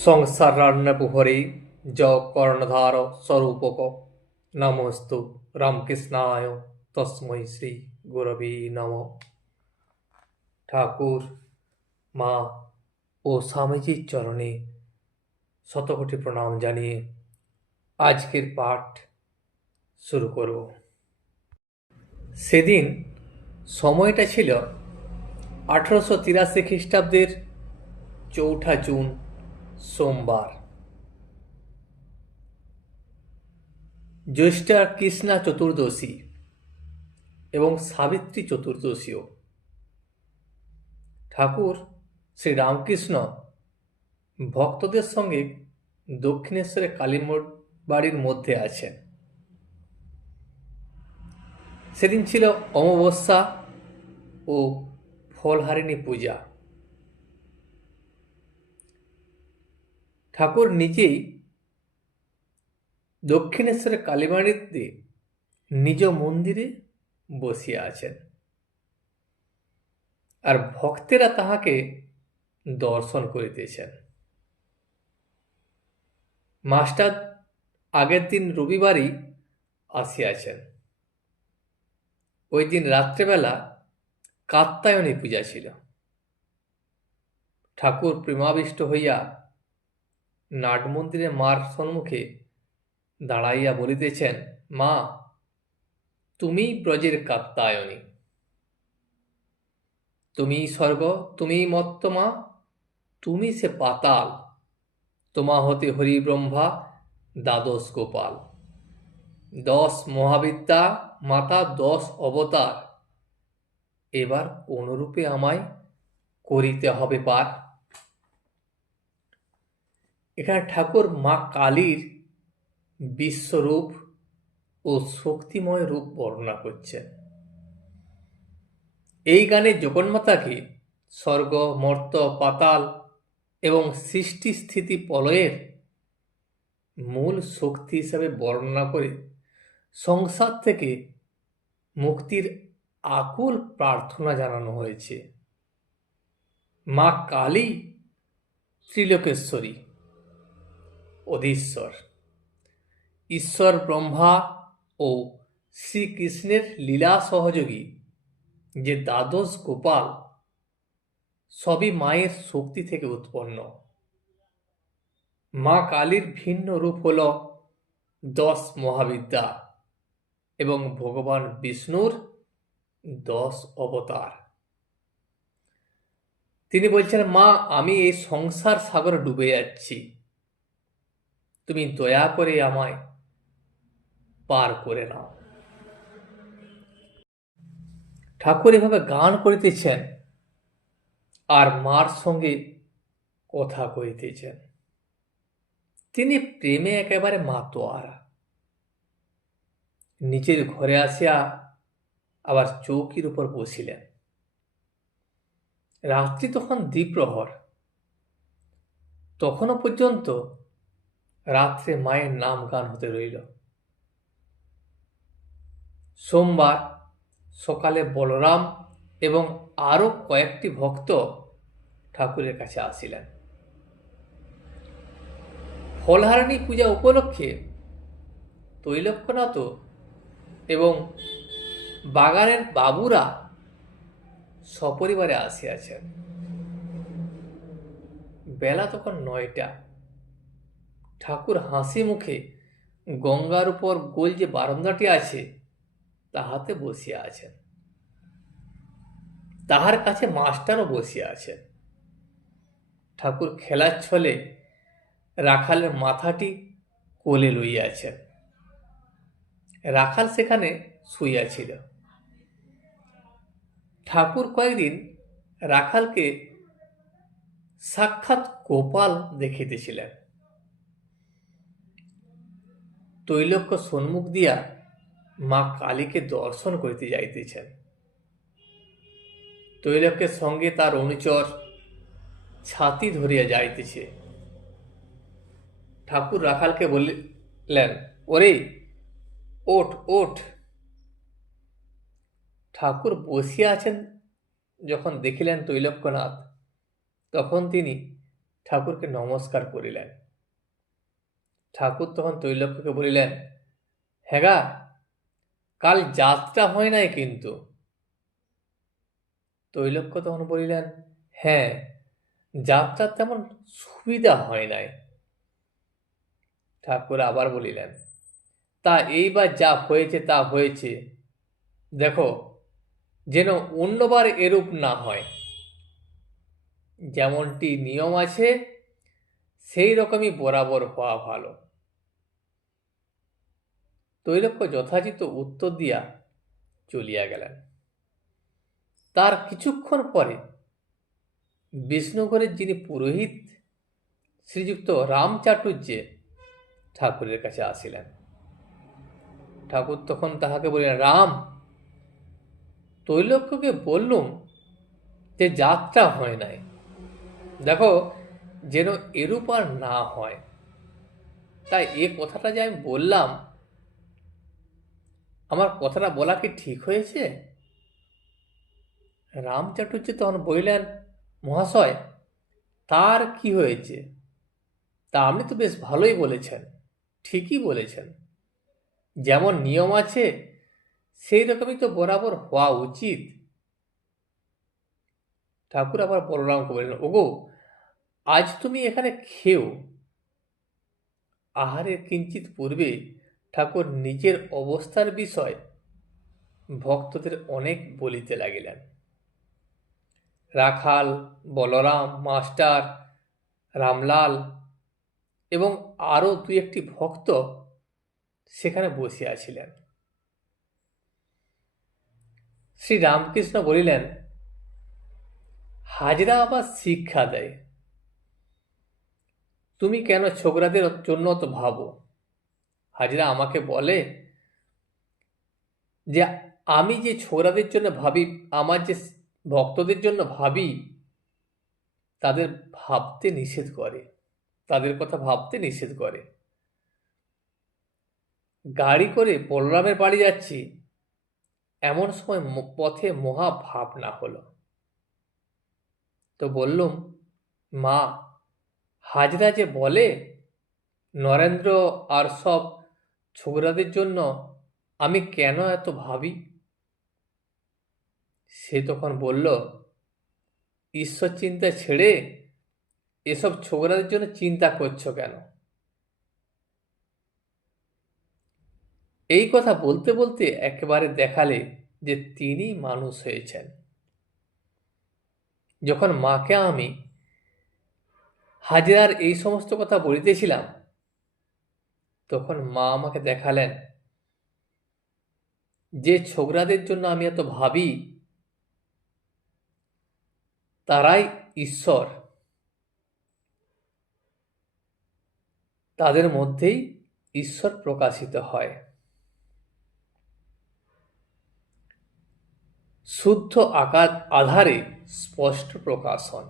সংসারার্ণবহরে য কর্ণধার স্বরূপক নমস্তু রামকৃষ্ণায় তস্মৈ শ্রী গুরবে নমঃ। ঠাকুর, মা ও স্বামীজির চরণে শতকোটি প্রণাম জানিয়ে আজকের পাঠ শুরু করব। সেদিন সময়টা ছিল 1883 খ্রিস্টাব্দের 4 জুন সোমবার। জ্যৈষ্ঠা কৃষ্ণা চতুর্দশী এবং সাবিত্রী চতুর্দশীও। ঠাকুর শ্রী রামকৃষ্ণ ভক্তদের সঙ্গে দক্ষিণেশ্বরে কালী বাড়ির মধ্যে আছেন। সেদিন ছিল অমাবস্যা ও ফলহারিণী পূজা। ঠাকুর নিজেই দক্ষিণেশ্বরে কালীবাড়িতে নিজ মন্দিরে বসিয়া আছেন, আর ভক্তেরা তাহাকে দর্শন করিতেছেন। মাস্টার আগের দিন রবিবারই আসিয়াছেন। ওই দিন রাত্রেবেলা কাত্যায়নী পূজা ছিল। ঠাকুর প্রেমাবিষ্ট হইয়া নাট মন্দিরে মার সম্মুখে দাঁড়াইয়া বলিতেছেন, মা, তুমি ব্রজের কাত্যায়নী, তুমি স্বর্গ, তুমি মত্তমা, তুমি সে পাতাল, তোমা হতে হরি ব্রহ্মা দ্বাদশ গোপাল, 10 মহাবিদ্যা মাতা, 10 অবতার, এবার কোন রূপে আমায় করিতে হবে পার। এখানে ঠাকুর মা কালীর বিশ্বরূপ ও শক্তিময় রূপ বর্ণনা করছেন। এই গানে জগন্মাতাকে স্বর্গ, মর্ত, পাতাল এবং সৃষ্টি স্থিতি প্রলয়ের মূল শক্তি হিসাবে বর্ণনা করে সংসার থেকে মুক্তির আকুল প্রার্থনা জানানো হয়েছে। মা কালী ত্রিলোকেশ্বরী, অধীশ্বর, ঈশ্বর ব্রহ্মা ও শ্রীকৃষ্ণের লীলা সহযোগী যে দ্বাদশ গোপাল, সবই মায়ের শক্তি থেকে উৎপন্ন। মা কালীর ভিন্ন রূপ হল 10 মহাবিদ্যা এবং ভগবান বিষ্ণুর 10 অবতার। তিনি বলছেন, মা, আমি এই সংসার সাগরে ডুবে যাচ্ছি, তুমি দয়া করে আমায় পার করে নাও। ঠাকুর এভাবে গান করিতেছেন আর মার সঙ্গে কথা কইতেছেন। তিনি প্রেমে একেবারে মাতোয়ারা। নিজের ঘরে আসিয়া আবার চৌকির উপর বসিলেন। রাত্রি তখন দ্বিপ্রহর। তখনও পর্যন্ত রাত্রে মায়ের নাম গান হতে রইল। সোমবার সকালে বলরাম এবং আরো কয়েকটি ভক্ত ঠাকুরের কাছে আসিলেন। ফলহারিণী পূজা উপলক্ষে তৈলক্যনাথ এবং বাগানের বাবুরা সপরিবারে আসিয়াছেন। বেলা তখন 9টা। ঠাকুর হাসি মুখে গঙ্গার উপর গোল যে বারান্দাটি আছে তাহাতে বসিয়া আছেন। তাহার কাছে মাস্টারও বসিয়া আছেন। ঠাকুর খেলার ছলে রাখালের মাথাটি কোলে লইয়াছেন। রাখাল সেখানে শুইয়াছিল। ঠাকুর কয়েকদিন রাখালকে সাক্ষাৎ গোপাল দেখিতেছিলেন। তৈলক্য সম্মুখ দিয়া মা কালীকে দর্শন করিতে যাইতেছেন। তৈলক্যের সঙ্গে তার অনুচর ছাতি ধরিয়া যাইতেছে। ঠাকুর রাখালকে বলিলেন, ওরে ওঠ ওঠ। ঠাকুর বসিয়া আছেন যখন দেখিলেন তৈলক্যনাথ, তখন তিনি ঠাকুরকে নমস্কার করিলেন। ঠাকুর তখন তৈলক্যকে বলিলেন, হ্যাঁ গা, কাল যাত্রা হয় নাই কিন্তু। তৈলক্য তখন বলিলেন, হ্যাঁ, যাত্রার তেমন সুবিধা হয় নাই। ঠাকুর আবার বলিলেন, তা এইবার যা হয়েছে তা হয়েছে, দেখো যেন অন্যবার এরূপ না হয়। যেমনটি নিয়ম আছে সেই রকমই বরাবর হওয়া ভালো। তৈলক্য যথাযথ উত্তর দিয়া চলিয়া গেলেন। তার কিছুক্ষণ পরে বিষ্ণুঘরের যিনি পুরোহিত শ্রীযুক্ত রামচাটুর্যে ঠাকুরের কাছে আসিলেন। ঠাকুর তখন তাহাকে বলিলেন, রাম, তৈলক্যকে বললুম যে যাত্রা হয় নাই, দেখো যেন এরূপ আর না হয়। তাই এ কথাটা যে আমি বললাম, আমার কথাটা বলা কি ঠিক হয়েছে? রাম চাটুর্যে তখন বললেন, মহাশয়, তার কি হয়েছে? তা আপনি তো বেশ ভালোই বলেছেন, ঠিকই বলেছেন। যেমন নিয়ম আছে সেই রকমই তো বরাবর হওয়া উচিত। ঠাকুর আবার বলরামকে বললেন, ওগো, আজ তুমি এখানে খেও। আহারের কিঞ্চিত পূর্বে ঠাকুর নিজের অবস্থার বিষয় ভক্তদের অনেক বলিতে লাগিলেন। রাখাল, বলরাম, মাস্টার, রামলাল এবং আরও দুই একটি ভক্ত সেখানে বসিয়াছিলেন। শ্রী রামকৃষ্ণ বলিলেন, হাজরা আবার শিক্ষা দেয়, তুমি কেন ছোকরাদের জন্য তো ভাবো? হাজরা আমাকে বলে যে আমি যে ছোকরাদের জন্য ভাবি, আমার যে ভক্তদের জন্য ভাবি, তাদের ভাবতে নিষেধ করে, তাদের কথা ভাবতে নিষেধ করে। গাড়ি করে বলরামের বাড়ি যাচ্ছি, এমন সময় পথে মহা ভাবনা হলো। তো বললুম, মা, হাজরা যে বলে নরেন্দ্র আর সব ছোকরাদের জন্য আমি কেন এত ভাবি? সে তখন বলল, ঈশ্বর চিন্তা ছেড়ে এসব ছোকরাদের জন্য চিন্তা করছো কেন? এই কথা বলতে বলতে একেবারে দেখালে যে তিনি মানুষ হয়েছেন। যখন মাকে আমি হাজরার এই সমস্ত কথা বলিতেছিলাম, তখন মা আমাকে দেখালেন যে ছোকরাদের জন্য আমি এত ভাবি, তারাই ঈশ্বর, তাদের মধ্যেই ঈশ্বর প্রকাশিত হয়। শুদ্ধ আধারে স্পষ্ট প্রকাশন।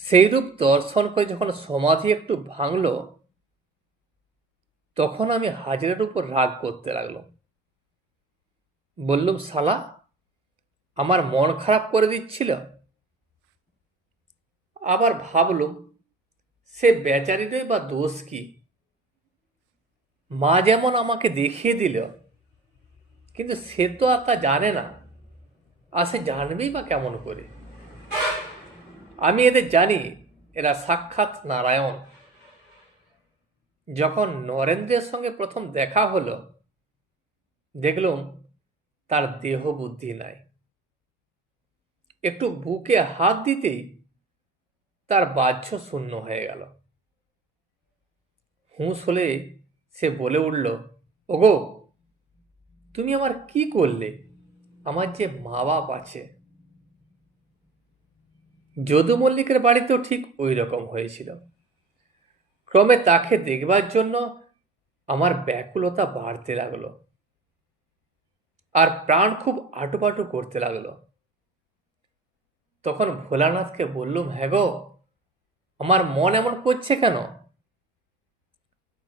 সেইরূপ দর্শন করে যখন সমাধি একটু ভাঙল, তখন আমি হাজরার উপর রাগ করতে লাগলাম। বললুম, শালা আমার মন খারাপ করে দিচ্ছিল। আবার ভাবলুম, সে বেচারিরই বা দোষ কি? মা যেমন আমাকে দেখিয়ে দিল, কিন্তু সে তো আর তা জানে না, আর সে জানবেই বা কেমন করে? আমি এদের জানি, এরা সাক্ষাৎ নারায়ণ। যখন নরেন্দ্রের সঙ্গে প্রথম দেখা হলো, দেখলুম তার দেহ বুদ্ধি নাই। একটু বুকে হাত দিতেই তার বাহ্য শূন্য হয়ে গেল। হুঁশ হলে সে বলে উঠল, ওগো, তুমি আমার কি করলে? আমার যে মা বাপ আছে। যদু মল্লিকের বাড়িতেও ঠিক ওই রকম হয়েছিল। ক্রমে তাকে দেখবার জন্য আমার ব্যাকুলতা বাড়তে লাগলো, আর প্রাণ খুব আটুপাটু করতে লাগলো। তখন ভোলানাথকে বললুম, হ্যাঁ গো, আমার মন এমন করছে কেন?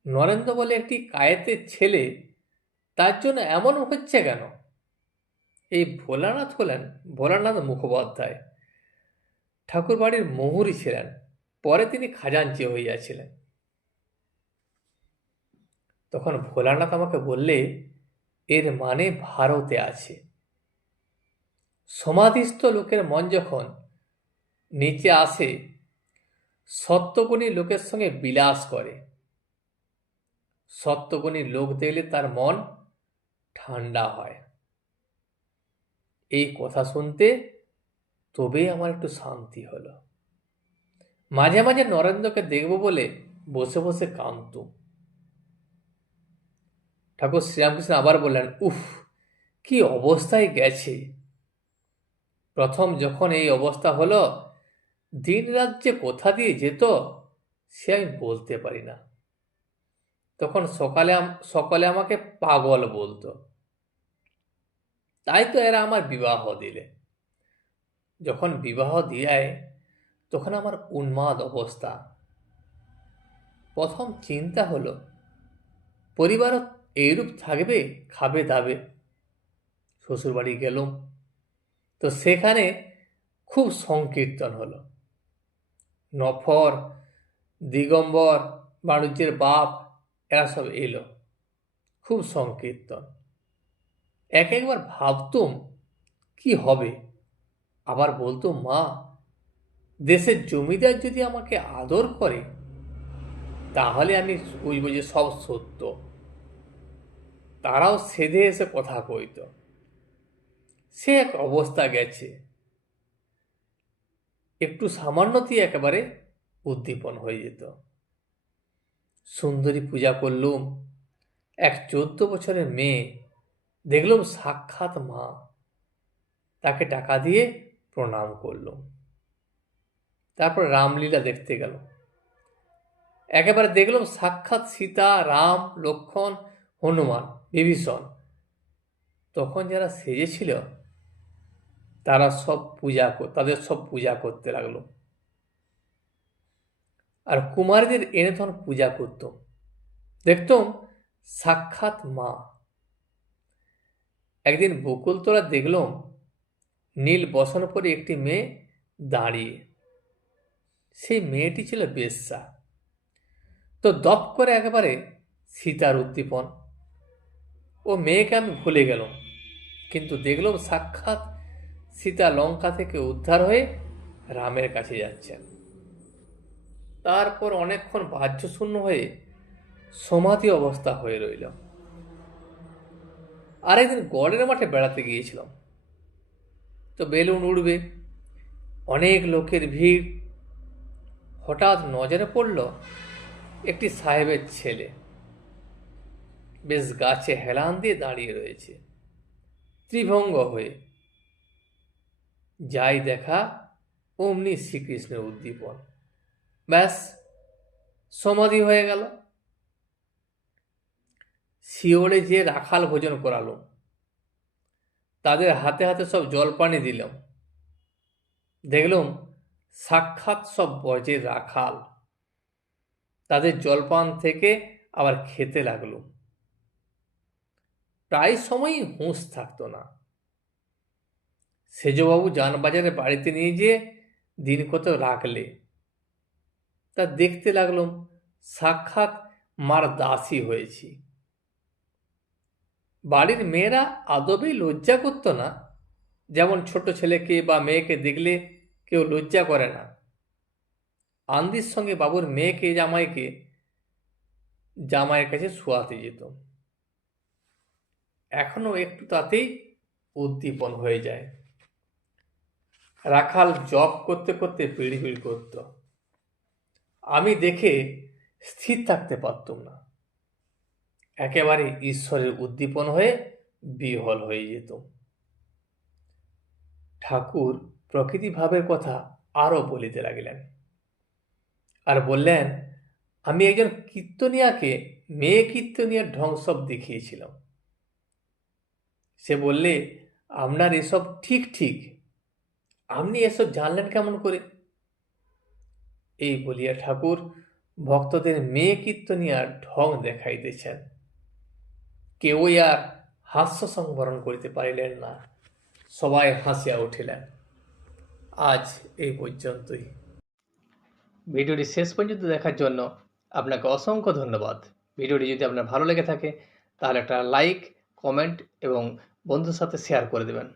নরেন্দ্র বলে একটি কায়েতের ছেলে, তার জন্য এমন হচ্ছে কেন? এই ভোলানাথ হলেন ভোলানাথ মুখোপাধ্যায়। ঠাকুর বাড়ির মুহুরী ছিলেন, পরে তিনি খাজাঞ্চি হইয়াছিলেন। তখন ভোলানাথ আমাকে বললে, এর মানে ভারতে আছে। সমাধিস্থ লোকের মন যখন নিচে আসে, সত্যগুণী লোকের সঙ্গে বিলাস করে। সত্যগুণী লোক দেখলে তার মন ঠান্ডা হয়। এই কথা শুনতে তবেই আমার একটু শান্তি হলো। মাঝে মাঝে নরেন্দ্রকে দেখব বলে বসে বসে কাঁদতুম। ঠাকুর শ্রীরামকৃষ্ণ আবার বললেন, উফ, কি অবস্থায় গেছে। প্রথম যখন এই অবস্থা হলো, দিন রাত যে কোথা দিয়ে যেত সে আমি বলতে পারি না। তখন সকলে আমাকে পাগল বলতো। তাই তো এরা আমার বিবাহ দিলে। যখন বিবাহ দিয়ে তখন আমার উন্মাদ অবস্থা। প্রথম চিন্তা হলো, পরিবারও এইরূপ থাকবে, খাবে দাবে। শ্বশুরবাড়ি গেলুম, তো সেখানে খুব সংকীর্তন হলো। নফর, দিগম্বর, বাণিজ্যের বাপ এরা সব এলো। খুব সংকীর্তন। একবার ভাবতুম কি হবে। আবার বলতুম, মা, দেশের জমিদার যদি আমাকে আদর করে তাহলে আমি বুঝব যে সব সত্য। তারাও সেধে এসে কথা কইত। সে এক অবস্থা গেছে। একটু সামান্যতেই একেবারে উদ্দীপন হয়ে যেত। সুন্দরী পূজা করলুম। এক 14 বছরের মেয়ে দেখলুম সাক্ষাৎ মা। তাকে টাকা দিয়ে প্রণাম করলুম। তারপর রামলীলা দেখতে গেল। একেবারে দেখলাম সাক্ষাৎ সীতা, রাম, লক্ষ্মণ, হনুমান, বিভীষণ। তখন যারা সেজেছিল তাদের সব পূজা করতে লাগলো। আর কুমারীদের এনে তখন পূজা করতাম। দেখতাম সাক্ষাৎ মা। একদিন বকুলতলা দেখলাম নীল বসন পরে একটি মেয়ে দাঁড়িয়ে। সেই মেয়েটি ছিল বেশ্যা। তো দপ করে একেবারে সীতার উদ্দীপন। ও মেয়েকে আমি ভুলে গেলাম, কিন্তু দেখলাম সাক্ষাৎ সীতা লঙ্কা থেকে উদ্ধার হয়ে রামের কাছে যাচ্ছেন। তারপর অনেকক্ষণ বাহ্যশূন্য হয়ে সমাধি অবস্থা হয়ে রইল। আরেকদিন গড়ের মাঠে বেড়াতে গিয়েছিলাম। তো বেলুন উড়বে, অনেক লোকের ভিড়। হঠাৎ নজরে পড়ল একটি সাহেবের ছেলে বেশ গাছে হেলান দিয়ে দাঁড়িয়ে রয়েছে, ত্রিভঙ্গ হয়ে। যাই দেখা, অমনি শ্রীকৃষ্ণের উদ্দীপন। ব্যাস, সমাধি হয়ে গেল। শিওরে যে রাখাল ভোজন করালো, তাদের হাতে হাতে সব জলপানি দিলাম। দেখলাম সাক্ষাৎ সব বজের রাখাল। তাদের জলপান থেকে আবার খেতে লাগলো। প্রায় সময়ই হুঁশ থাকতো না। সেজবাবু যানবাজারে বাড়িতে নিয়ে যেয়ে দিন কত রাখলে। তা দেখতে লাগলাম সাক্ষাৎ মার দাসী হয়েছি। বাড়ির মেয়েরা আদবেই লজ্জা করতো না, যেমন ছোট ছেলেকে বা মেয়েকে দেখলে কেউ লজ্জা করে না। আন্দির সঙ্গে বাবুর মেয়েকে জামাইয়ের কাছে শোয়াতে যেত। এখনো একটু তাতেই উদ্দীপন হয়ে যায়। রাখাল জপ করতে করতে পিড়ি করত। আমি দেখে স্থির থাকতে পারতুম না। একেবারে ঈশ্বরের উদ্দীপন হয়ে বিহ্বল হয়ে যেত। ঠাকুর প্রকৃতি ভাবের কথা আরো বলিতে লাগিলেন। আর বললেন, আমি একজন কীর্তনিয়াকে মেয়ে কীর্তনিয়ার ঢং সব দেখিয়েছিলাম। সে বললে, আপনার এসব ঠিক ঠিক, আপনি এসব জানলেন কেমন করে? এই বলিয়া ঠাকুর ভক্তদের মেয়ে কীর্তনিয়ার ঢং দেখাইতেছেন। কেউই আর হাস্য সংবরণ করিতে পারিলেন না। সবাই হাসিয়া উঠিলেন। আজ এই পর্যন্তই। ভিডিওটি শেষ পর্যন্ত দেখার জন্য আপনাকে অসংখ্য ধন্যবাদ। ভিডিওটি যদি আপনার ভালো লেগে থাকে তাহলে একটা লাইক, কমেন্ট এবং বন্ধুর সাথে শেয়ার করে দেবেন।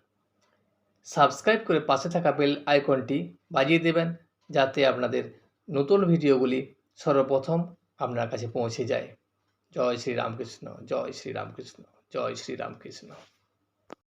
সাবস্ক্রাইব করে পাশে থাকা বেল আইকনটি বাজিয়ে দেবেন, যাতে আপনাদের নতুন ভিডিওগুলি সর্বপ্রথম আপনার কাছে পৌঁছে যায়। জয় শ্রী রামকৃষ্ণ, জয় শ্রী রামকৃষ্ণ, জয় শ্রী রামকৃষ্ণ।